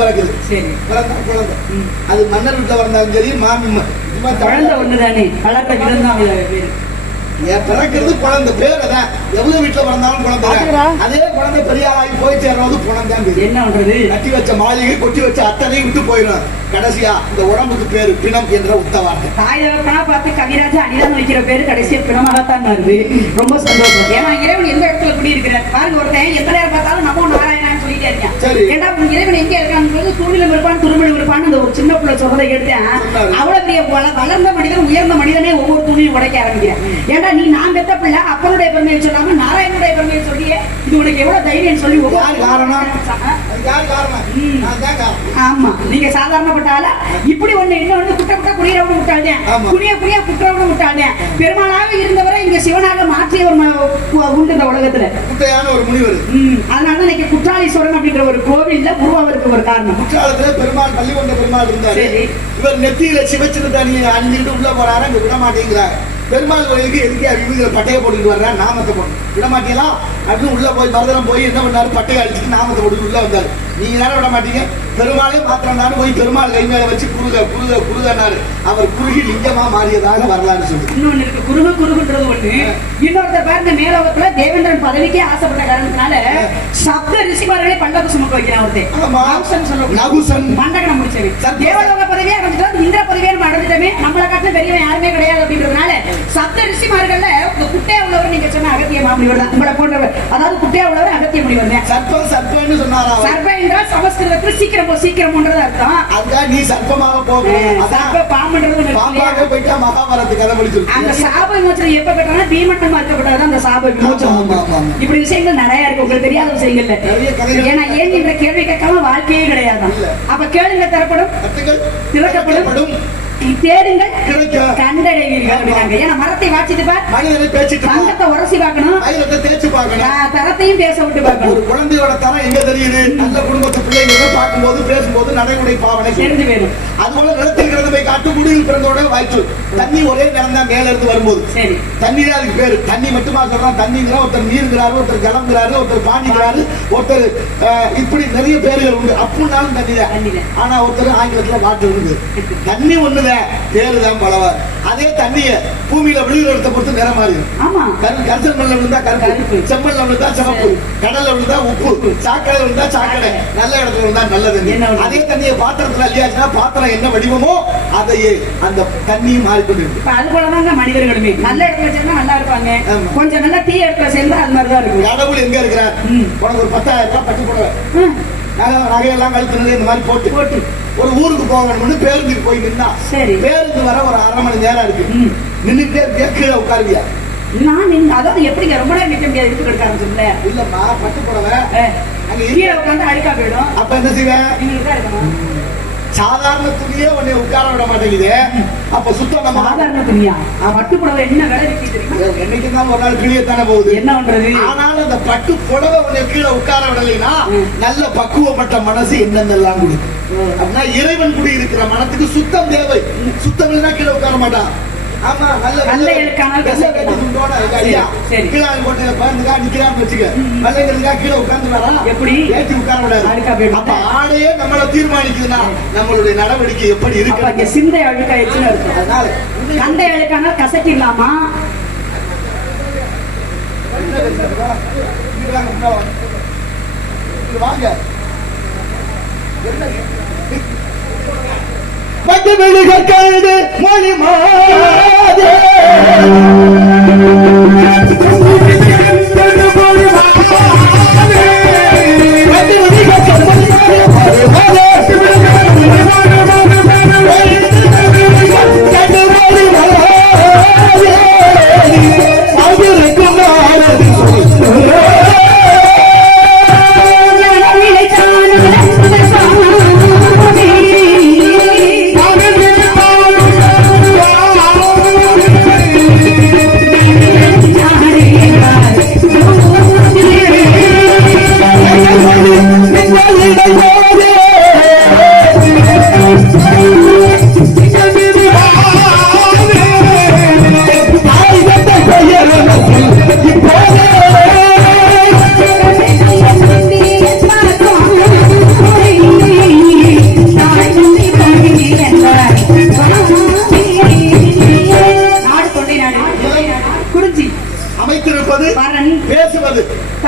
பிறக்குது. பிறந்தா குழந்தை அது மன்னர் வீட்டுல பிறந்தாலும் சரி மாமி குழந்தை ஒண்ணுதானே வளர்த்த விதம் தான் பிறக்கிறது குழந்தை பேர் அதான். எவ்வளவு வீட்டுல பிறந்தாலும் குழந்தை. அதே குழந்தை பெரிய ஆளாகி போய் சேர்றது குழந்தை. என்ன பண்றது? கட்டி வச்ச மாளிகை கொட்டி வச்ச அத்தனையும் விட்டு போயிடும். கடைசியா இந்த உடம்புக்கு பேரு பிணம் என்ற உத்தவார்த்தை. தாயவர்களா பார்த்து கவிராஜ அனிதான் வைக்கிற பேரு கடைசியா பிணமாகத்தான் வருது. ரொம்ப சந்தோஷம். ஏன்னா இறைவன் எந்த இடத்துல குடி இருக்கிறார் பாருங்க. ஒருத்தன் எந்த நேரம் பார்த்தாலும் நமோ நாராயணான்னு சொல்லிட்டே இருக்கேன். ஏன்னா இறைவன் எங்க இருக்கான்னு தூணிலும் இருப்பான் துருமலும் இருப்பான்னு அந்த ஒரு சின்ன பிள்ளை சொல்றதை எடுத்தேன். அவ்வளவு பெரிய வளர்ந்த மனிதன் உயர்ந்த மனிதனே ஒவ்வொரு துணியும் உடைக்க ஆரம்பிக்கிறேன். ஏன்னா நீ நான் பெத்த பிள்ளை அப்பனுடைய பெருமையை சொல்லாம நாராயணனுடைய பெருமையை சொல்லியே இது உனக்கு எவ்வளவு தைரியம் சொல்லி ஆமா நீங்க சாதாரணப்பட்டால இப்படி ஒண்ணு இன்னொன்னு குட்ட குட்ட குடியவனு விட்டாள்தேன் குடிய குடிய குற்றவனு விட்டாள்தேன். பெருமாளாக இருந்தவரை இங்க சிவனாக மாற்றிய ஒரு உண்டு இந்த உலகத்துல குட்டையான ஒரு முனிவர். அதனால இன்னைக்கு குற்றாலீஸ்வரன் அப்படின்ற ஒரு கோவில்ல உருவாவதற்கு ஒரு காரணம். குற்றாலத்துல பெருமாள் பள்ளி கொண்ட பெருமாள் இருந்தாரு. இவர் நெத்தியில சிவச்சின்ன தண்ணியை அணிஞ்சுக்கிட்டு உள்ள போறாரு. அங்க விட மாட்டேங்கிறார். பெருமாள் கோயிலுக்கு எதுக்கே விபூதியில பட்டையை போட்டுட்டு வர்ற நாமத்தை போட்டு விட மாட்டீங்களா அப்படின்னு உள்ள போய் மருதனம் போய் என்ன பண்ணாரு பட்டையை அடிச்சுட்டு நாமத்தை போட்டு உள்ள வந்தாரு. நீங்க தானே விட மாட்டீங்க. பெருமாளே மாத்திரம் போய் பெருமாள் கை மேல வச்சு குருக குருக குருகனாரு. அவர் குருகி லிங்கமா மாறியதாக வரலாறு சொல்லு. இன்னொன்னு இருக்கு குருகு குருகுன்றது ஒண்ணு. இன்னொருத்தர் பாருங்க மேலோகத்துல தேவேந்திரன் பதவிக்கே ஆசைப்பட்ட காரணத்தினால சப்த ரிஷிமார்களே பண்டக சுமக்க வைக்கிறான். ஒருத்தர் மண்டகனம் முடிச்சவன் தேவலோக பதவியே அடைஞ்சிட்டோம் இந்திர பதவியே நம்ம அடைஞ்சிட்டோமே நம்மளை காட்டின பெரியவன் யாருமே கிடையாது அப்படின்றதுனால சப்த ரிஷிமார்கள்ல குட்டையா உள்ளவர் நீங்க சொன்ன அகத்திய மாமுனிவர் தான். உங்களை போன்றவர் அதாவது குட்டையா உள்ளவர் அகத்திய முனிவர் தான். சர்ப்பம் சர்ப்பம்னு சொன்னாரா? சர்ப்பம் என்றால் சமஸ்கிருதத்தில் சீக்கிரம் சீக்கிரம்ன்றது அர்த்தம். அதுதான் நீ சர்ப்பமாக போகணும். சர்ப்ப பாம்புன்றது பாம்பாக போயிட்டா மகாபாரத கதை படிச்சிருக்கு. அந்த சாப விமோசனம் எப்ப பெற்றாலும் பீமட்டம் மறுக்கப்பட்டது அந்த சாப விமோசனம். இப்படி விஷயங்கள் நிறைய இருக்கு உங்களுக்கு தெரியாத விஷயங்கள்ல. ஏன்னா ஏன் என்ற கேள்வி கேட்காம வாழ்க்கையே கிடையாது. அப்ப கேளுங்க தரப்படும் திறக்கப்படும் தேடுங்கள் கண்டடைவீர்கள். ஏன்னா மரத்தை வாச்சிட்டு தங்கத்தை உரசி பார்க்கணும் தரத்தையும் பேச விட்டு பார்க்கணும். ஒரு குழந்தையோட தரம் எங்க தெரியுது? நல்ல குடும்பத்து பிள்ளைங்க பார்க்கும்போது பேசும்போது நடைமுறை பாவனை தெரிஞ்சு வேணும். அதுபோல நிலத்தில் கிடந்து போய் காட்டு முடிவில் பிறந்தோட வாய்ப்பு தண்ணி ஒரே நிலம் தான் மேல இருந்து வரும்போது தண்ணி தான் அதுக்கு பேரு. தண்ணி மட்டுமா சொல்றான் தண்ணிங்கிற ஒருத்தர் நீருங்கிறாரு ஒருத்தர் ஜலம்ங்கிறாரு ஒருத்தர் பாண்டிங்கிறாரு ஒருத்தர் இப்படி நிறைய பேர்கள் உண்டு. அப்படின்னாலும் தண்ணி தான். ஆனா ஒருத்தர் ஆங்கிலத்துல வாட்டர் இருக்கு. தண்ணி ஒண்ணுதான் பேருதான் பலவார். அதே தண்ணிய பூமியில விழுகிற இடத்தை பொறுத்து நிறம் மாறிடும். கரிசல் மண்ணில் விழுந்தா கருப்பு செம்மண்ணில் விழுந்தா சிவப்பு கடல்ல விழுந்தா உப்பு சாக்கடை விழுந்தா சாக்கடை நல்ல இடத்துல விழுந்தா நல்லது. அதே தண்ணியை பாத்திரத்துல அள்ளியாச்சுன்னா பாத்திரம் என்ன வடிவமோ அதையே அந்த தண்ணியும் மாறிக்கொண்டு அது போலதாங்க மனிதர்களுமே நல்ல இடத்துல சேர்ந்தா நல்லா இருப்பாங்க. கொஞ்சம் நல்லா தீ இடத்துல சேர்ந்தா அது மாதிரிதான் இருக்கும். கடவுள் எங்க இருக்கிறார்? உனக்கு ஒரு 10,000 ரூபாய் பட்டு போடுவேன் நகையெல்லாம் கழுத்துனது இந்த மாதிரி போட்டு போட்டு ஒரு ஊருக்கு போகணும்னு பேருந்துக்கு போய் நின்னா பேருந்து வர ஒரு 1/2 மணி நேரம் இருக்கு. நின்றுட்டே இருக்க கீழே உட்காருவியா? நான் அதாவது எப்படி ரொம்ப நேரம் நிக்க முடியாது இருக்கு எடுக்க ஆரம்பிச்சுல இல்லம்மா பட்டு போடவே அங்க கீழே உட்காந்து அழுக்கா போயிடும். அப்ப என்ன செய்வேன்? நீங்க இருக்கணும் சாதாரண துணியே உன்னை உட்கார விட மாட்டேங்குது. அப்ப சுத்தம் சாதாரண துணியா பட்டு புடவை என்ன விலை தெரியுமா? என்னைக்கு தான் ஒரு நாள் கிளியே தானே போகுது. என்ன பண்றது? ஆனாலும் அந்த பட்டு புடவை உன்னை கீழே உட்கார விடலைன்னா நல்ல பக்குவப்பட்ட மனசு என்னென்னலாம் கொடுக்கும். அப்படின்னா இறைவன் குடி இருக்கிற மனத்துக்கு சுத்தம் தேவை. சுத்தம் இல்லைன்னா கீழே உட்கார மாட்டான். ஆமா நல்ல நல்ல எழுக்கான கீழே உட்கார்ந்து வரா எப்படி ஏற்றி உட்கார விடாது. அப்ப ஆடையே நம்மள தீர்மானிக்குதுன்னா நம்மளுடைய நடவடிக்கை எப்படி இருக்கு? சிந்தை அழுக்காயிடுச்சுன்னு இருக்கு. அதனால கண்டை அழுக்கான கசக்கிடலாமா? வாங்க பட்டு வெளிகள் கழுது மொழி மாதே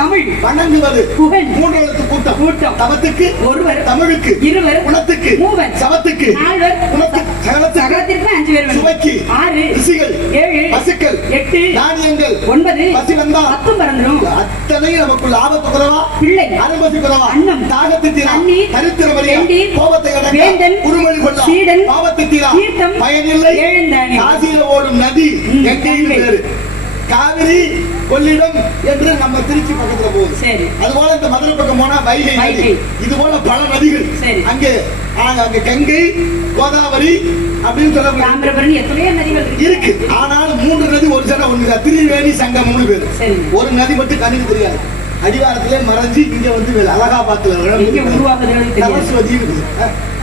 தமிழ் வணங்குவது புகழ் மூன்று எழுத்து கூட்டம் கூட்டம் தவத்துக்கு ஒருவர் தமிழுக்கு இருவர் குணத்துக்கு மூவர் சவத்துக்கு நால்வர் சகலத்துக்கு 5 பேர் சுவைக்கு 6 ரிஷிகள் 7 பசுக்கள் 8 தானியங்கள் 9 பசி வந்தா 10 பறந்துரும் அத்தனையும் நமக்கு லாபத்து குறைவா பிள்ளை அனுமதி குறைவா அன்னம் தாகத்து தீரா தண்ணீர் தரித்திரம் அறியா வேண்டீர் கோபத்தை அடக்க வேந்தன் உருமொழி கொள்ளா சீடன் பாவத்தை தீரா தீர்த்தம் பயனில்லை ஏழுந்தானியம் காசியில ஓடும் நதி எங்கேயும் பேரு காவிரி கொள்ளிடம் என்று நம்ம திருச்சி பக்கத்துல போகுது சரி அதுபோல இந்த மதுரை பக்கம் போனா வைகை நதி இது போல பல நதிகள் சரி அங்கே அங்க கங்கை கோதாவரி அப்படின்னு சொல்லக்கூடிய தாமிரபரணி எத்தனையோ நதிகள் இருக்கு ஆனாலும் 3 நதி ஒரு சண்டை ஒண்ணு திரிவேணி சங்கமம்னு பேரு ஒரு நதி மட்டும் கண்ணுக்கு தெரியாது அடிவாரத்திலே மறைஞ்சு இங்க வந்து அலகாபாத்ல சரஸ்வதி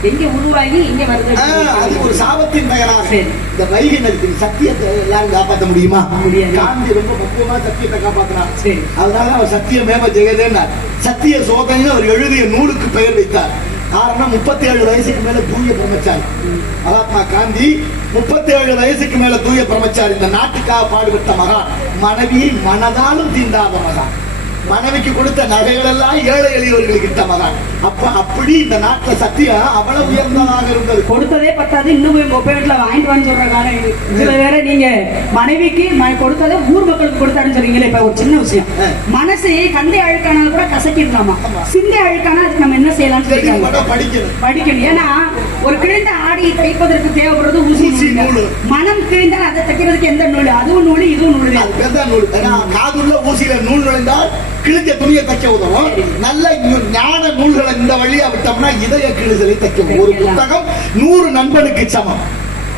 எங்க உருவாகி இங்க வருது அது ஒரு சாபத்தின் பெயராக இந்த வைகை நதியின் சத்தியத்தை எல்லாரும் காப்பாற்ற முடியுமா காந்தி ரொம்ப பக்குவமா சத்தியத்தை காப்பாற்றினார் அதனால அவர் சத்தியமேவ ஜெயதேன்னா சத்திய சோதனை அவர் எழுதிய நூலுக்கு பெயர் வைத்தார் காரணம் 37 வயசுக்கு மேல தூய பிரம்மச்சாரி மகாத்மா காந்தி 37 வயசுக்கு மேல தூய பிரம்மச்சாரி இந்த நாட்டுக்காக பாடுபட்ட மகான் மனைவியை மனதாலும் தீண்டாத மகான் மனைவிக்கு கொடுத்த நகைகள் எல்லாம் ஏழை எளியவர்களுக்கு இட்ட மகான் அப்படி இந்த நாட்டுல சத்தியம் அவ்வளவு உயர்ந்ததாக இருந்தது கொடுத்ததே பத்தாது இன்னும் போய் மொபைல் வீட்டுல வாங்கிட்டு வந்து சொல்றாங்க இதுல வேற நீங்க மனைவிக்கு கொடுத்ததை ஊர் மக்களுக்கு கொடுத்தாருன்னு சொல்றீங்களே இப்ப ஒரு சின்ன விஷயம் மனசு கந்தை அழுக்கானாலும் கூட கசக்கிடலாமா சிந்தை அழுக்கானா அதுக்கு நம்ம என்ன செய்யலாம்னு படிக்கணும் ஏன்னா ஒரு கிழிந்த ஆடையை தைப்பதற்கு தேவைப்படுறது ஊசி நூல் மனம் கிழிந்தால் அதை தைக்கிறதுக்கு எந்த நூல் அதுவும் நூல் இதுவும் நூல் காதுள்ள ஊசியில நூல் நுழைந்தால் கிழிஞ்ச துணியை தைக்க உதவும் நல்ல ஞான நூல்களை இந்த வழியா விட்டோம்னா இதய கிழிதலை தைக்கும் ஒரு புத்தகம் 100 நண்பனுக்கு சமம்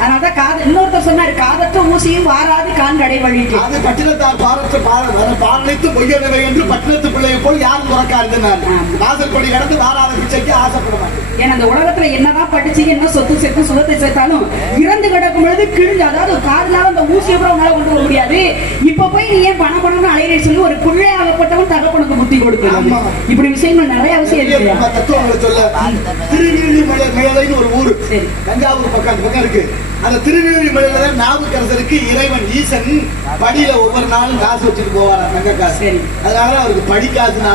அதனாலதான் இன்னொருத்தர் சொன்னாரு காதற்ற ஊசியும் வாராது கான் கடை வழிக்கு அது பட்டினத்தார் பாரத்து பொய்யனவை என்று பட்டினத்து பிள்ளையை போல் யாரும் துறக்காருன்னாரு வாசல் படி கடந்து வாராத பிச்சைக்கு ஆசைப்பட மாட்டேன் ஏன்னா அந்த உலகத்துல என்னதான் படிச்சு என்ன சொத்து சேர்த்து சுகத்தை சேர்த்தாலும் இறந்து கிடக்கும் பொழுது கிழிஞ்சு அதாவது காதலால அந்த ஊசியை கூட உங்களால கொண்டு வர முடியாது இப்ப போய் நீ ஏன் பணம்னு அலையிற சொல்லி ஒரு பிள்ளையாகப்பட்டவன் தகப்பனுக்கு புத்தி கொடுக்கலாம் இப்படி விஷயங்கள் நிறைய அவசியம் இருக்கு தத்துவங்களை சொல்ல திருநீலி மேலைன்னு ஒரு ஊரு தஞ்சாவூர் பக்கம் இருக்கு அந்த திருநெல்வேலி நாவுக்கரசருக்கு இறைவன் ஈசன் படியில ஒவ்வொரு நாளும் காசு வச்சுட்டு போவார் தங்க காசு அதனால அவருக்கு படிக்காசுனா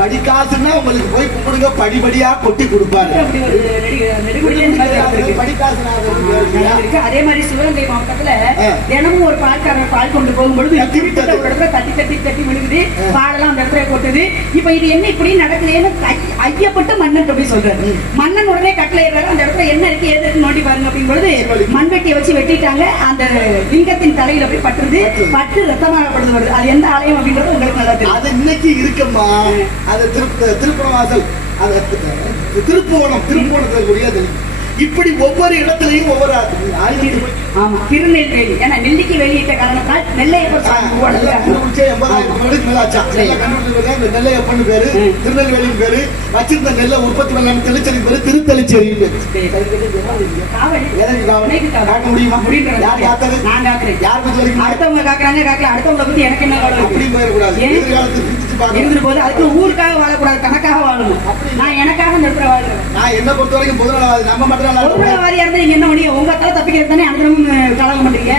படிக்காசுன்னா உங்களுக்கு போய் கும்பிடுங்க படிப்படியா கொட்டி கொடுப்பாரு அதே மாதிரி சிவகங்கை மாவட்டத்துல தினமும் ஒரு பால்காரர் பால் கொண்டு போகும்பொழுது ஒரு இடத்துல தட்டி தட்டி தட்டி விழுகுது பாலெல்லாம் அந்த இடத்துல கொட்டுது இப்ப இது என்ன இப்படி நடக்குதுன்னு ஐயப்பட்டு மன்னன் அப்படி சொல்றாரு மன்னன் உடனே கட்டளையிடுறாரு அந்த இடத்துல என்ன இருக்கு ஏது இருக்கு நோண்டி பாருங்க அப்படின் பொழுது மண்வெட்டியை வச்சு வெட்டிட்டாங்க அந்த லிங்கத்தின் தலையில போய் பட்டுருது பட்டு ரத்தமாகப்படுது வருது அது எந்த ஆலயம் அப்படின்றது உங்களுக்கு நல்லா தெரியும் அது இன்னைக்கு இருக்குமா அது திருப்புறவாசல் திருப்புவனத்தில் கூடிய இப்படி ஒவ்வொரு இடத்திலையும் ஒவ்வொரு ஆமா திருநெல்வேலி ஏன்னா நெல்லிக்கு வெளியிட்ட காரணத்தால் நெல்லையப்பன் பேரு திருநெல்வேலியின் பேரு வச்சிருந்த நெல்லை உற்பத்தி பண்ண தெளிச்சேரி பேரு திருத்தளிச்சேரி முடியுமா யார் காத்தது நான் காக்குறேன் யாருக்கு அடுத்தவங்க காக்குறாங்க காக்கல அடுத்தவங்க பத்தி எனக்கு என்ன அப்படி போயிடக்கூடாது இருந்துட்டு போது அதுக்கு ஊருக்காக வாழக்கூடாது கணக்காக வாழணும் நான் எனக்காக இந்த இடத்துல வாழ்றேன் நான் என்ன பொறுத்த வரைக்கும் பொதுநலவாதி நம்ம மட்டும் பொதுநலவாதியா இருந்தா நீங்க என்ன பண்ணி உங்க தலை தப்பிக்கிறது தானே அந்த கலகம் பண்றீங்க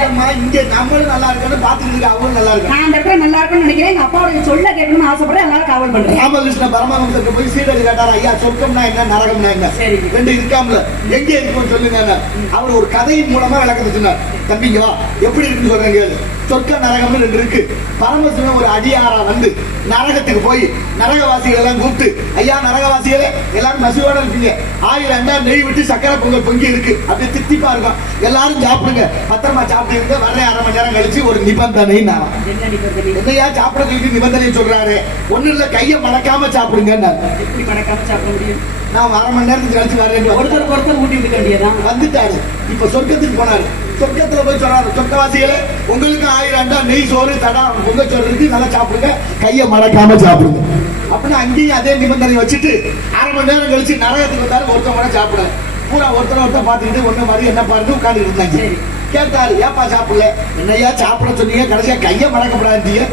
இங்க நம்மளும் நல்லா இருக்கணும் பாத்துக்கிட்டு அவங்களும் நல்லா இருக்கு நான் அந்த இடத்துல நல்லா இருக்கும்னு நினைக்கிறேன் எங்க அப்பாவோட சொல்ல கேட்கணும்னு ஆசைப்படுறேன் எல்லாரும் காவல் பண்றேன் ராமகிருஷ்ண பரமஹம்சருக்கு போய் சீடர் கேட்டாரா ஐயா சொர்க்கம்னா என்ன நரகம்னா என்ன ரெண்டு இருக்காமல எங்க இருக்கும்னு சொல்லுங்க அவர் ஒரு கதையின் மூலமா விளக்கத்தை சொன்னார் தம்பிங்க வா எப்படி இருக்குன்னு சொல்றேன் சொர்க்க நரகம்னு ரெண்டு இருக்கு பரமசிவன் ஒரு அடியாரா வந்து நரகத்துக்கு போய் நரகவாசிகள் எல்லாம் கூப்பிட்டு ஐயா நரகவாசிகளே எல்லாரும் பசுவோட இருப்பீங்க 1000 அண்டா நெய் விட்டு சக்கரை பொங்கல் பொங்கி இருக்கு அப்படியே தித்திப்பா இருக்கும் எல்லாரும் சாப்பிடுங்க பத்திரமா சாப்பிட்டு வர்ற 1/2 மணி நேரம் கழிச்சு ஒரு நிபந்தனை என்னையா சாப்பிட சொல்லி நிபந்தனை சொல்றாரு ஒண்ணு இல்ல கையை மடக்காம சாப்பிடுங்க நான் 1/2 மணி நேரத்துக்கு கழிச்சு வரேன் ஒருத்தர் ஊட்டி விட வேண்டியதான் வந்துட்டாரு இப்ப சொர்க்கத்துக்கு போனாரு சொர்க்கத்துல போய் சொல்றாரு சொர்க்கவாசிகளே உங்களுக்கு 1000 அண்டா நெய் சோறு தடா பொங்க சோறு இருக்கு நல்லா சாப்பிடுங்க கையை மடக்காம சாப்பிடுங்க அப்படின்னு அங்கேயும் அதே நிபந்தனை வச்சுட்டு 1/2 மணி நேரம் கழிச்சு நரகத்துக்கு வந்தாரு ஒருத்தவங்க கூட சாப்பிட பூரா ஒருத்தர் பாத்துக்கிட்டு ஒண்ணு மாதிரி என்ன பாருங்க உட்காந்து இருந்தாங்க கேட்டாரு ஏப்பா சாப்பிடல என்னையா சாப்பிட சொன்னீங்க கடைசியா கையை மடக்கப்படாதீங்க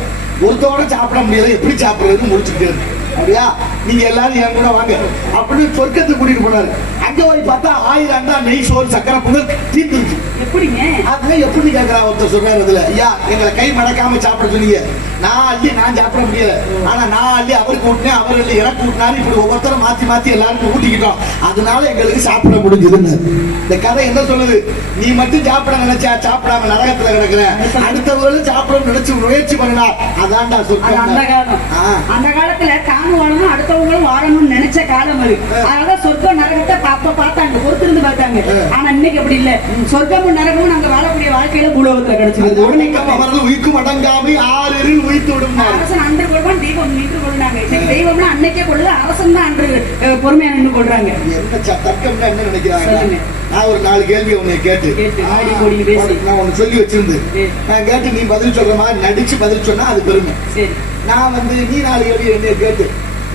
ஒருத்தவங்க சாப்பிட முடியாது எப்படி சாப்பிடுறதுன்னு முடிச்சுட்டு அப்படியா நீங்க எல்லாரும் என் கூட வாங்க அப்படின்னு சொர்க்கத்துக்கு கூட்டிட்டு போனாரு. அங்க போய் பார்த்தா 1000 அண்டா நெய் சோறு சக்கரை பொங்கல் தீர்ந்துருச்சு. எப்படிங்க அதான் எப்படி கேட்கறா ஒருத்தர் சொல்றாரு அதுல, ஐயா எங்களை கை மடக்காம சாப்பிட சொன்னீங்க, நான் அள்ளி நான் சாப்பிட முடியல, ஆனா நான் அள்ளி அவருக்கு ஊட்டினேன், அவர் அள்ளி எனக்கு ஊட்டினாரு, இப்படி ஒவ்வொருத்தரும் மாத்தி மாத்தி எல்லாருக்கும் ஊட்டிக்கிட்டோம், அதனால எங்களுக்கு சாப்பிட முடிஞ்சதுன்னு. இந்த கதை என்ன சொல்லுது, நீ மட்டும் சாப்பிட நினைச்சா சாப்பிடாம நரகத்துல கிடக்குற, அடுத்தவர்களும் சாப்பிட நினைச்சு முயற்சி பண்ணா அதான்டா சொர்க்கம். அந்த காலத்துல தானும் வாழணும் அடுத்தவங்களும் வாழணும்னு நினைச்ச காலம் அது. அதனால சொர்க்கம் நரகத்தை பார்த்தாங்க, பொறுத்திருந்து பார்த்தாங்க. ஆனா இன்னைக்கு அப்படி இல்ல, சொர்க்கமும் நரகமும் நாங்க வாழக்கூடிய வாழ்க்கையில பூலோகத்துல கிடைச்சது. அவர்கள் உயிர்க்கும் அடங்காமை 6 உயிர்த்து விடும். அரசன் அன்று கொள்வான், தெய்வம் நின்று கொள்ளாங்க. தெய்வம்னா அன்னைக்கே கொள்ளுது, அரசன் தான் அன்று பொறுமையா நின்று கொள்றாங்க. என்ன தர்க்கம்னா என்ன நினைக்கிறாங்க? நான் ஒரு 4 கேள்வி உன்னை கேட்டு நான் உனக்கு சொல்லி வச்சிருந்தேன், நான் கேட்டு நீ பதில் சொல்ற மாதிரி நடிச்சு பதில் சொன்னா அது பெருமை. நான் வந்து நீ 4 கேள்வி என்ன கேட்டு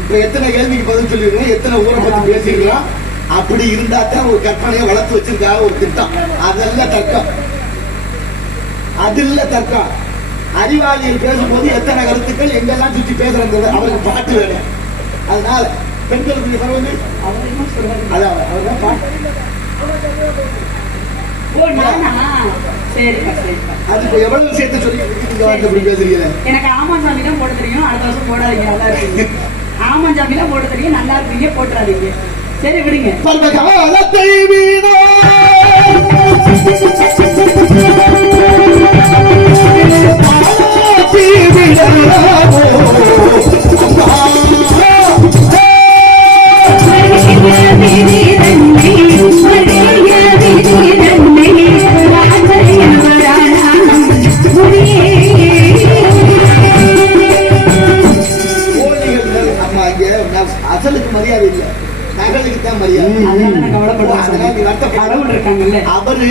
இப்ப எத்தனை கேள்விக்கு பதில் சொல்லிருக்கேன், எத்தனை ஊரை பத்தி பேசிருக்கலாம், அப்படி இருந்தா தான் ஒரு கற்பனையை வளர்த்து வச்சிருக்கா ஒரு திட்டம். அதெல்லாம் தர்க்கம், அது இல்ல தர்க்கம். அறிவாளிகள் பேசும்போது எத்தனை கருத்துக்கள் எங்கெல்லாம் சுற்றி பேசுறது, அவருக்கு பாட்டு வேணும். அதனால பெண்களுக்கு பரவாயில்லை, அதான் அவர்தான் பாட்டு. அதுக்கு எவ்வளவு விஷயத்த சொல்லி பேசுறீங்க? எனக்கு ஆமாஞ்சாமி தான் போட தெரியும், அடுத்த வருஷம் போடாதீங்க, நல்லா இருக்கீங்க. ஆமாஞ்சாமி தான் போட தெரியும், நல்லா இருக்கீங்க, போட்டுறாதீங்க. சரி விடுங்க. அசலுக்கு மரியாதை இல்ல, நகலுக்கு தான் மரியாதை. அவரு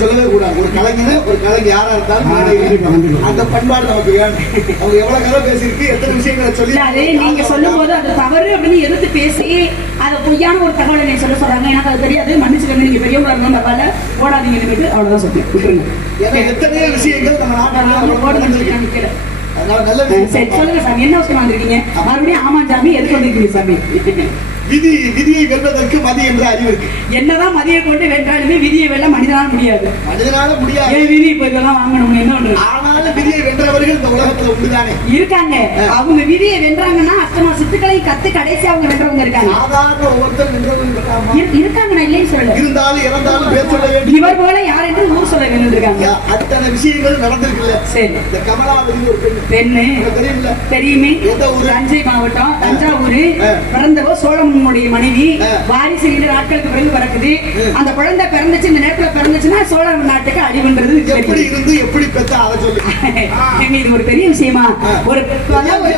சொல்லவே கூடாது. ஒரு கலைஞர் யாரா இருந்தாலும் அந்த பண்பாடு நமக்கு வேணும். அவங்க எவ்வளவு கதை பேசிருக்கு, எத்தனை விஷயங்களை சொல்லி நீங்க சொல்லும் போது அது தவறு அப்படின்னு எதிர்த்து பேசி அதை பொய்யான ஒரு தகவலை நீங்க சொல்றாங்க, எனக்கு அது தெரியாது, மன்னிச்சுக்கணும், நீங்க பெரியவங்க இருந்தாலும் பரவாயில்ல போடாதீங்கன்னு அவ்வளவுதான் சொல்லி விட்டுருங்க. ஏன்னா எத்தனையோ விஷயங்கள் நம்ம நாட்டில் சொல்லுங்க சாமி, என்ன விஷயம் வந்திருக்கீங்க? மறுபடியும் ஆமாஞ்சாமி எதுக்கு வந்திருக்கீங்க சாமி? விதியை வெல்வதற்கு மதி என்ற அறிவு இருக்கு. என்னதான் மதியை கொண்டு வென்றாலுமே விதியை வெல்ல மனிதனால முடியாது. விதி இப்ப இதெல்லாம் வாங்கணும் என்ன ஒன்று. ஆனாலும் விதியை வென்றவர்கள் இந்த உலகத்துல உண்டுதானே இருக்காங்க. அவங்க விதியை வென்றாங்கன்னா அஷ்டமா சித்துக்களை கத்து கடைசி அவங்க வென்றவங்க இருக்காங்க. சாதாரண ஒவ்வொருத்தர் இருக்காங்க, நான் இல்லைன்னு சொல்லல. இருந்தாலும் இறந்தாலும் பேர் சொல்ல வேண்டும். இவர் போல யார் என்று ஊர் சொல்ல வேண்டும் இருக்காங்க. அத்தனை விஷயங்கள் நடந்திருக்குல்ல. சரி, இந்த கமலாவதி ஒரு பெண்ணு தெரியல, தெரியுமே. தஞ்சை மாவட்டம் தஞ்சாவூர் பிறந்தவோ சோழம் மனைவி. வாரிசு 2 நாட்களுக்கு பிறகு பிறக்குது. அந்த குழந்தை பிறந்துச்சு, இந்த நேரத்துல பிறந்துச்சுன்னா சோழ நாட்டுக்கு அழிவுன்றது எப்படி இருந்து எப்படி பெற்ற அதை சொல்லு. இது ஒரு பெரிய விஷயமா? ஒரு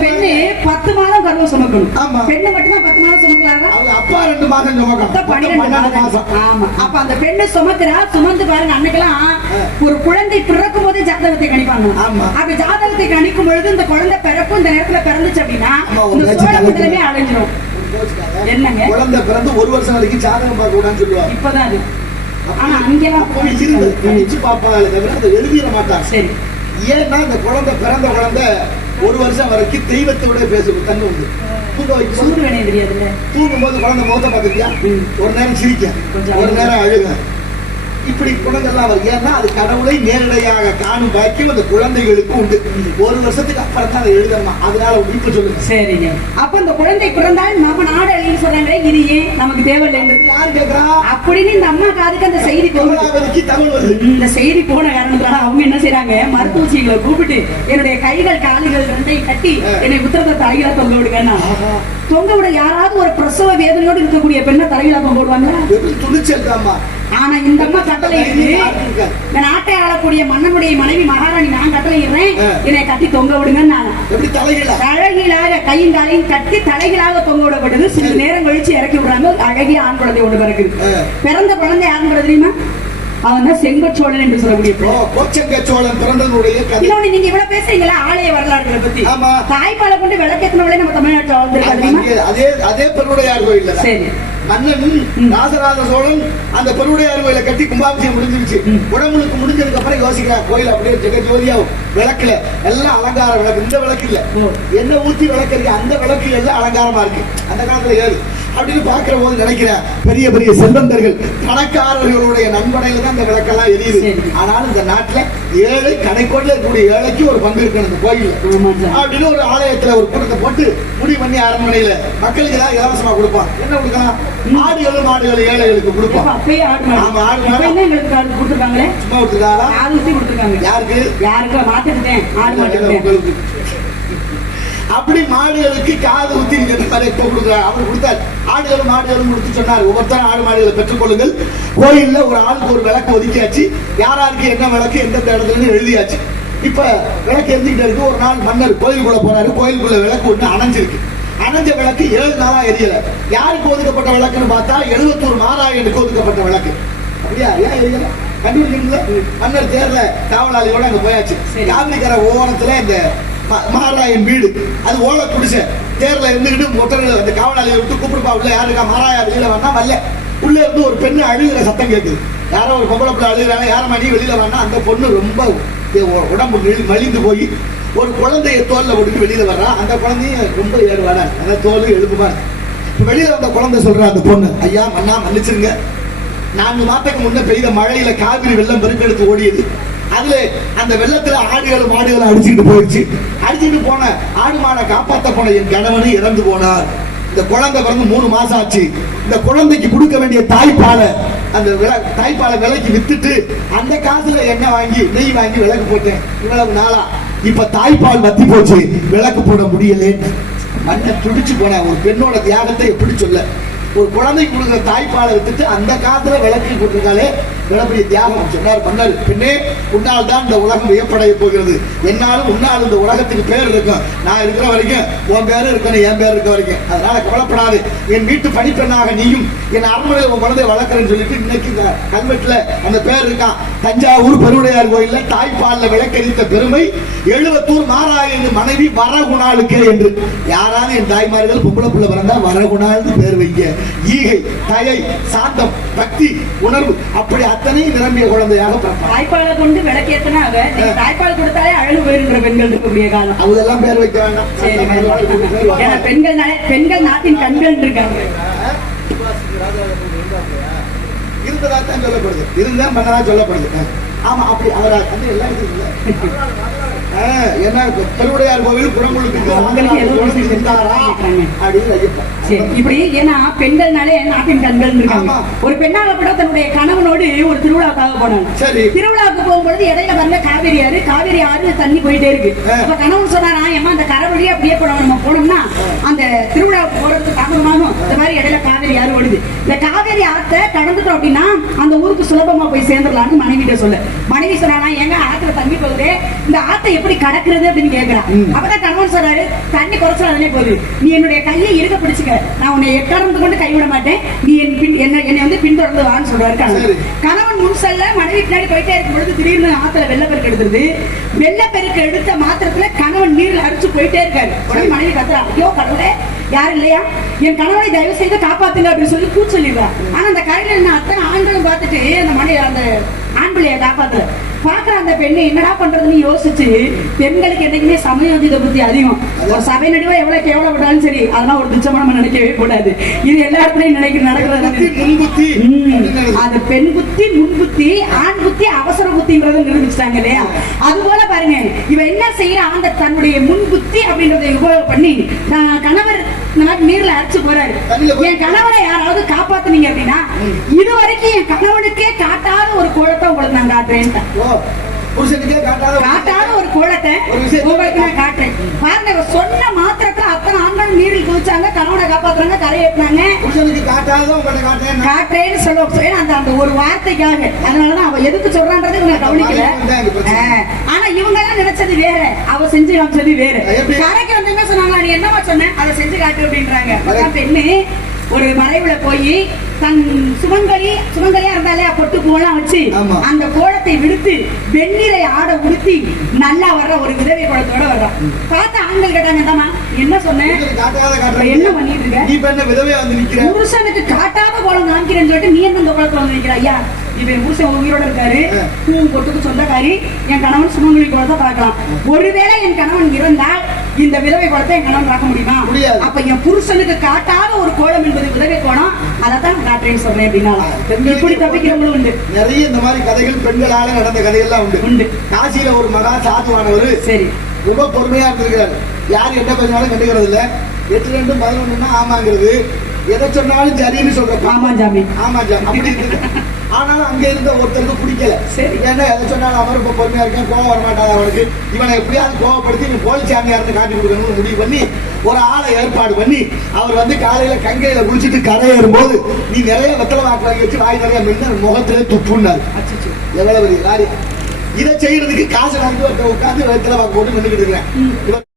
பெண்ணு 10 மாதம் கர்ப்பம் சுமக்கணும். பெண்ணு மட்டும்தான் 10 மாதம் சுமக்கலாங்க. அப்பா 2 மாதம் சுமக்கணும், 12 மாதம். ஆமா, அப்ப அந்த பெண்ணு சுமக்கிறா. சுமந்து பாருங்க, அன்னைக்கெல்லாம் ஒரு குழந்தை பிறக்கும் போது ஜாதகத்தை கணிப்பாங்க. அப்ப ஜாதகத்தை கணிக்கும் பொழுது இந்த குழந்தை பிறப்பு இந்த நேரத்துல பிறந்துச்சு அப்படின்னா இந்த சோழ மண்டலமே அடைஞ்சிடும். என்னங்க குழந்தை பிறந்து 1 வருஷம் வரைக்கும் ஜாதகம் பார்க்க கூடாதுன்னு சொல்லுவாங்க. இப்பதான் அது. ஆனா அங்கெல்லாம் கணிச்சு பார்ப்பாங்க, அதை எழுதிட மாட்டாங்க. சரி, ஏன்னா இந்த குழந்தை பிறந்த குழந்தை 1 வருஷம் வரைக்கும் தெய்வத்தோட பேசும் தன்மை உண்டு. தூங்கும் போது குழந்தை முகத்தை பார்த்துருக்கியா? ஒரு நேரம் சிரிக்க, ஒரு நேரம் அழுக, இப்படி குணங்கள்லாம் வரும். ஏன்னா அது கடவுளை நேரடியாக காணும் பாக்கியம் அந்த குழந்தைகளுக்கு உண்டு. 1 வருஷத்துக்கு அப்புறம் தான் அதை எழுதணும். அதனால இப்ப சொல்லுங்க. சரிங்க. அப்ப அந்த குழந்தை பிறந்தால் நம்ம நாடு அழிவு சொல்றாங்களே, இது ஏன் நமக்கு தேவையில்லை? யாரு கேட்கறா அப்படின்னு இந்த அம்மா காதுக்கு அந்த செய்தி தமிழ் வருது. இந்த செய்தி போன காரணத்தால அவங்க என்ன செய்யறாங்க, மருத்துவச்சிகளை கூப்பிட்டு என்னுடைய கைகள் கால்கள் 2ஐயும் கட்டி என்னை புத்திரத்தை தலையில தொங்க விடுங்க. தொங்க விட யாராவது ஒரு பிரசவ வேதனையோடு இருக்கக்கூடிய பெண்ணை தலையில தொங்க விடுவாங்க? துணிச்சல் தாமா. ஆனா இந்த அம்மா கட்டளை இந்த நாட்டை ஆளக்கூடிய மன்னனுடைய மனைவி மகாராணி, நான் கட்டளை இடுறேன், என்னை கட்டி தொங்க விடுங்க. தலைகீழாக கையும் காலையும் கட்டி தலைகீழாக தொங்க விடப்பட்டது. சில நேரம் கழிச்சு இறக்கி விடுறாங்க. அழகிய ஆண் குழந்தை ஒன்று பிறகுது. பிறந்த குழந்தை யாருன்னு தெரியுமா? அவன் தான் செங்கச்சோழன் என்று சொல்லக்கூடிய கோச்சங்க சோழன் பிறந்தனுடைய கதை. இன்னொன்னு நீங்க இவ்வளவு பேசுறீங்களா ஆலய வரலாறுகளை பத்தி. ஆமா, தாய்ப்பாலை கொண்டு விளக்கேற்றினவளே நம்ம தமிழ்நாட்டில் வாழ்ந்துருக்காங்க. அதே பெருவுடையார் கோயில். சரி, மன்னன் ராசராஜ சோழன் அந்த பெருவுடையார் கோயிலை கட்டி கும்பாபிஷேகம் முடிஞ்சிருச்சு. உடம்புக்கு முடிஞ்சதுக்கு அப்புறம் யோசிக்கிறார், கோயில் அப்படியே ஜெகஜோதியாவும் விளக்குல எல்லாம் அலங்கார விளக்கு. இந்த விளக்கு இல்ல, என்ன ஊத்தி விளக்கு இருக்கு, அந்த விளக்கு எல்லாம் அலங்காரமா இருக்கு. அந்த காலத்துல ஏது அப்படின்னு பாக்குற போது நினைக்கிறேன், பெரிய பெரிய செல்வந்தர்கள் பணக்காரர்களுடைய நண்பனையில தான் இந்த விளக்கெல்லாம் எரியுது. ஆனாலும் இந்த நாட்டுல ஏழை கடைக்கோட்டில் இருக்கக்கூடிய ஏழைக்கு ஒரு பங்கு இருக்கு அந்த கோயில் அப்படின்னு ஒரு ஆலயத்துல ஒரு கூட்டத்தை போட்டு முடிவு பண்ணி அரண்மனையில மக்களுக்கு தான் இலவசமா கொடுப்பான். என்ன கொடுக்கலாம்? ஆடுகளும் மாடுகள் ஏழைகளுக்கு கொடுப்பான். சும்மா கொடுத்துருக்காங்களே, சும்மா கொடுத்துருக்காங்க. யாருக்கு? யாருக்கு? மாட்டுக்கிட்டேன், ஆடு மாட்டுக்கிட்டேன். அப்படி மாடுகளுக்கு காது ஊத்தி கொடுக்குறாரு. அவர் கொடுத்தார். ஆடுகளும் மாடுகளும் கொடுத்து சொன்னார், ஒவ்வொருத்தரும் ஆடு மாடுகளை பெற்றுக் கொள்ளுங்கள். கோயில்ல ஒரு ஆளுக்கு ஒரு விளக்கு ஒதுக்கியாச்சு. யாராருக்கு என்ன விளக்கு எந்தெந்த இடத்துல எழுதியாச்சு. இப்ப விளக்கு எரிஞ்சுக்கிட்டு இருக்கு. ஒரு நாள் மன்னர் கோயிலுக்குள்ள போறாரு. கோயிலுக்குள்ள விளக்கு ஒண்ணு அணைஞ்சிருக்கு. அணைஞ்ச விளக்கு 7 நாளா எரியல. யாருக்கு ஒதுக்கப்பட்ட விளக்குன்னு பார்த்தா 71 மாராயனுக்கு ஒதுக்கப்பட்ட விளக்கு. அப்படியா? ஏன் எரியல? கண்டுபிடிக்கல. மன்னர் தேர்ல காவலாளியோட அங்க போயாச்சு. காவிரிக்கரை ஓரத்துல இந்த மாராயன் வீடு, அது ஓலை குடிசை. தேர்ல இருந்துகிட்டு மொட்டர்கள் அந்த காவலாளியை விட்டு கூப்பிடுப்பா உள்ள யாருக்கா மாராயா வெளியில வந்தா வரல. உள்ள இருந்து ஒரு பெண்ணு அழுகிற சத்தம் கேட்குது. யாரோ ஒரு பொம்பளை பிள்ளை அழுகிறாங்க. யார மணி வெளியில வந்தா அந்த பொண்ணு ரொம்ப உடம்பு மலிந்து போய் ஒரு குழந்தைய தோல்ல ஒடுக்கி வெளியில வர்றா. அந்த குழந்தையும் ரொம்ப ஏறுவாட, அந்த தோல் எழுப்புமா. வெளியில வந்த குழந்தை சொல்றா அந்த பொண்ணு, ஐயா மண்ணா மன்னிச்சிருங்க, 4 மாதத்துக்கு முன்ன பெய்த மழையில காவிரி வெள்ளம் பெருக்கெடுத்து ஓடியது. அதுல அந்த வெள்ளத்துல ஆடுகளும் மாடுகளும் அடிச்சுட்டு போயிடுச்சு. அடிச்சுட்டு போன ஆடு மாடை காப்பாற்ற போன என் கணவனு இறந்து போனார். இந்த குழந்தை பிறந்து 3 மாசம் ஆச்சு. இந்த குழந்தைக்கு கொடுக்க வேண்டிய தாய்ப்பாலை அந்த தாய்ப்பாலை விலைக்கு வித்துட்டு அந்த காசுல எண்ணெய் வாங்கி நெய் வாங்கி விளக்கு போட்டேன். இவ்வளவு நாளா இப்ப தாய்ப்பால் வத்தி போச்சு, விளக்கு போட முடியலேன்னு மண்ணை துடிச்சு போன ஒரு பெண்ணோட தியாகத்தை எப்படி சொல்ல. ஒரு குழந்தை கொடுக்குற தாய்ப்பாலை வித்துட்டு அந்த காலத்துல விளக்கு கொடுத்துருக்காலே பெரிய தியாகம் சொன்னார் மன்னர். பெண்ணே, உன்னால் தான் இந்த உலகம் வியப்படைய போகிறது. என்னாலும் உன்னால் இந்த உலகத்துக்கு பேர் இருக்கும். நான் இருக்கிற வரைக்கும் உன் பேரு இருக்கணும், என் பேர் இருக்க வரைக்கும். அதனால கவலைப்படாது. என் வீட்டு பணிப்பெண்ணாக நீயும் என் அரண்மனையில் உன் குழந்தை வளர்க்குறேன்னு சொல்லிட்டு இன்னைக்கு இந்த கல்வெட்டுல அந்த பேர் இருக்கான். தஞ்சாவூர் பெருவுடையார் கோயில்ல தாய்ப்பால்ல விளக்கரித்த பெருமை 71 மாராயன் மனைவி வரகுணாளுக்கே என்று. யாராவது என் தாய்மார்கள் பொம்பளை பிள்ளை பிறந்தா வரகுணாள்னு பேர் வைங்க. ஈகை, தயை, சாந்தம், பக்தி, உணர்வு அப்படி அத்தனை நிரம்பிய குழந்தையாக பிறப்பார். தாய்ப்பாலை கொண்டு விளக்கேத்தனா தாய்ப்பால் கொடுத்தாலே அழகு போயிருக்கிற பெண்கள் இருக்கக்கூடிய காலம். அவதெல்லாம் பேர் வைக்க வேண்டாம். பெண்கள் நாட்டின் கண்கள் இருக்காங்க. இருந்ததா தான் சொல்லப்படுது, இருந்தா பண்ணதா சொல்லப்படுது. ஆமா, அப்படி அவரா வந்து எல்லாரும் பெருவுடையார் கோவில் இப்படி. ஏன்னா பெண்கள்னாலே நாட்டின் கண்கள் இருக்காங்க. ஒரு பெண்ணாக கூட தன்னுடைய கணவனோடு ஒரு திருவிழாவுக்காக போனாங்க. திருவிழாவுக்கு போகும்போது இடையில வந்த காவேரி ஆறு தண்ணி போயிட்டே இருக்கு. அப்ப கணவன் சொன்னாரா, ஏமா அந்த கரை வழியா அப்படியே போனோம், நம்ம போனோம்னா அந்த திருவிழாவுக்கு போறதுக்கு தாமதமாகும். இந்த மாதிரி இடையில காவேரி ஆறு ஓடுது. இந்த காவேரி ஆற்றை கடந்துட்டோம் அப்படின்னா அந்த ஊருக்கு சுலபமா போய் சேர்ந்துடலாம்னு மனைவிட்ட சொல்ல. மனைவி சொன்னா, எங்க ஆத்துல தண்ணி போகுது, இந்த ஆத்தை எப்படி கடக்குறது அப்படின்னு கேட்கிறான். அப்பதான் கணவன் சொல்றாரு, தண்ணி குறைச்சா அதுலயே போகுது, நீ என்னுடைய கையை இருக்க பிடிச்சுக்க, நான் உன்னை எக்காரணத்து கொண்டு கைவிட மாட்டேன், நீ என்னை வந்து பின்தொடர்ந்து வான்னு சொல்றாரு கணவன். கணவன் முன் செல்ல மனைவி பின்னாடி போயிட்டே இருக்கும் பொழுது திடீர்னு ஆத்துல வெள்ளப்பெருக்கு எடுத்துருது. வெள்ளப்பெருக்கு எடுத்த மாத்திரத்துல கணவன் நீர்ல அடிச்சு போயிட்டே இருக்காரு. உடனே மனைவி கத்துறா, ஐயோ கடவுளே, யாரும் இல்லையா, என் கணவனை தயவு செய்து காப்பாத்துங்க அப்படின்னு சொல்லி கூச்சு சொல்லிடுறான். ஆனா அந்த கரையில என்ன அத்தனை ஆண்களும் பார்த்துட்டு அந்த மனைவி அந்த ஆண் பிள்ளைய காப்பாத்துல பாக்குற அந்த பெண்ணு என்னடா பண்றதுன்னு யோசிச்சு, பெண்களுக்கு என்னைக்குமே சமயோஜித புத்தி அதிகம். ஒரு சபை நடுவே எவ்வளவு கேவலப்பட்டாலும் சரி, அதெல்லாம் ஒரு துச்சமா நம்ம நினைக்கவே கூடாது. இது எல்லா இடத்துலயும் நடக்கிறது. அது பெண் புத்தி, முன் புத்தி, ஆண் புத்தி, அவசர புத்தின்றத நிரூபிச்சிட்டாங்க இல்லையா? அது போல பாருங்க, இவ என்ன செய்யறா, அந்த தன்னுடைய முன் புத்தி அப்படின்றத உபயோகம் பண்ணி கணவர் நீர்ல அரைச்சு போறாரு. என் கணவரை யாராவது காப்பாத்துனீங்க அப்படின்னா, இதுவரைக்கும் என் கணவனுக்கே காட்டாத ஒரு கோலத்தை உங்களுக்கு நான் காட்டுறேன். காட்டாத ஒரு கோலத்தை உங்களுக்கு நான் காட்டுறேன் பாருங்க. சொன்ன மாத்திரத்துல அத்தனை ஆண்கள் நீரில் குதிச்சாங்க, கணவனை காப்பாத்துறாங்க, கரையேற்றினாங்க. காட்டுறேன்னு சொல்ல அந்த ஒரு வார்த்தைக்காக. அதனாலதான் அவ எதுக்கு சொல்றான்றது இவங்க கவனிக்கல. ஆனா இவங்க எல்லாம் நினைச்சது வேற, அவ செஞ்சு காமிச்சது வேற. கரைக்கு வந்து என்ன சொன்னாங்க, நீ என்னவா சொன்ன, அதை செஞ்சு காட்டு அப்படின்றாங்க. பெண்ணு ஒரு மறைவுல போய் தன் சுமங்கலியா இருந்தாலே பொட்டு கோலம் வச்சு ஆமா. அந்த கோலத்தை விடுத்து வெண்ணிலை ஆடை உடுத்தி நல்லா வர்ற ஒரு விதவை கோலத்தோட வர்றான். பார்த்த ஆண்கள் கேட்டாங்க, "என்னம்மா என்ன சொன்னேன், என்ன பண்ணிட்டு இருக்க? நீ என்ன விதவையா வந்து நிக்கிற? புருஷனுக்கு காட்டாத கோலம் காமிக்கிறேன்னு சொல்லிட்டு நீ என்ன இந்த கோலத்துல வந்து நிக்கிற? ஐயா, இவன் புருஷன் உயிரோட இருக்காரு, பொட்டுக்கு சொந்தக்காரி, என் கணவன் சுமங்கலி கோலத்தை பார்க்கலாம். ஒருவேளை என் கணவன் இறந்தால் இந்த விதவை கோலத்தை என் கணவன் பார்க்க முடியுமா? அப்ப என் புருஷனுக்கு காட்டாத ஒரு கோலம் என்பது விதவை கோலம், அதைத்தான் காட்டுறேன்னு சொல்றேன் அப்படின்னா இப்படி தப்பிக்கிறவங்களும் உண்டு. நிறைய இந்த மாதிரி கதைகள் பெண்களால நடந்த கதைகள்லாம் உண்டு. காசியில ஒரு மகா சாதுவானவர் சரி ரொம்ப பொறுமையா இருந்திருக்கிறாரு. யாரு என்ன பேசினாலும் கண்டுக்கிறது இல்ல. 8-2-11 ஆமாங்கிறது, எதை சொன்னாலும் சரின்னு சொல்ற ஆமா ஜாமி அப்படி இருக்கு. ஆனாலும் அங்க இருந்த ஒருத்தருக்கு பிடிக்கல. ஏன்னா எதை சொன்னாலும் அவர் ரொம்ப பொறுமையா இருக்கேன், கோவம் வரமாட்டாது அவனுக்கு, இவனை எப்படியாவது கோவப்படுத்தி இவன் போலி சாமியார்னு காட்டி கொடுக்கணும்னு முடிவு பண்ணி ஒரு ஆளை ஏற்பாடு பண்ணி அவர் வந்து காலையில கங்கையில குளிச்சுட்டு கரையேறும் போது நீ நிறைய வெத்தலை வாக்கு வாங்கி வச்சு வாய் நிறைய மின்ன முகத்திலே துப்புன்னாரு. எவ்வளவு பெரிய காரியம். இதை செய்யறதுக்கு காசு வாங்கி உட்காந்து வெத்தலை வாக்கு போட்டு நின்றுக்கிட்டு இருக்கேன்.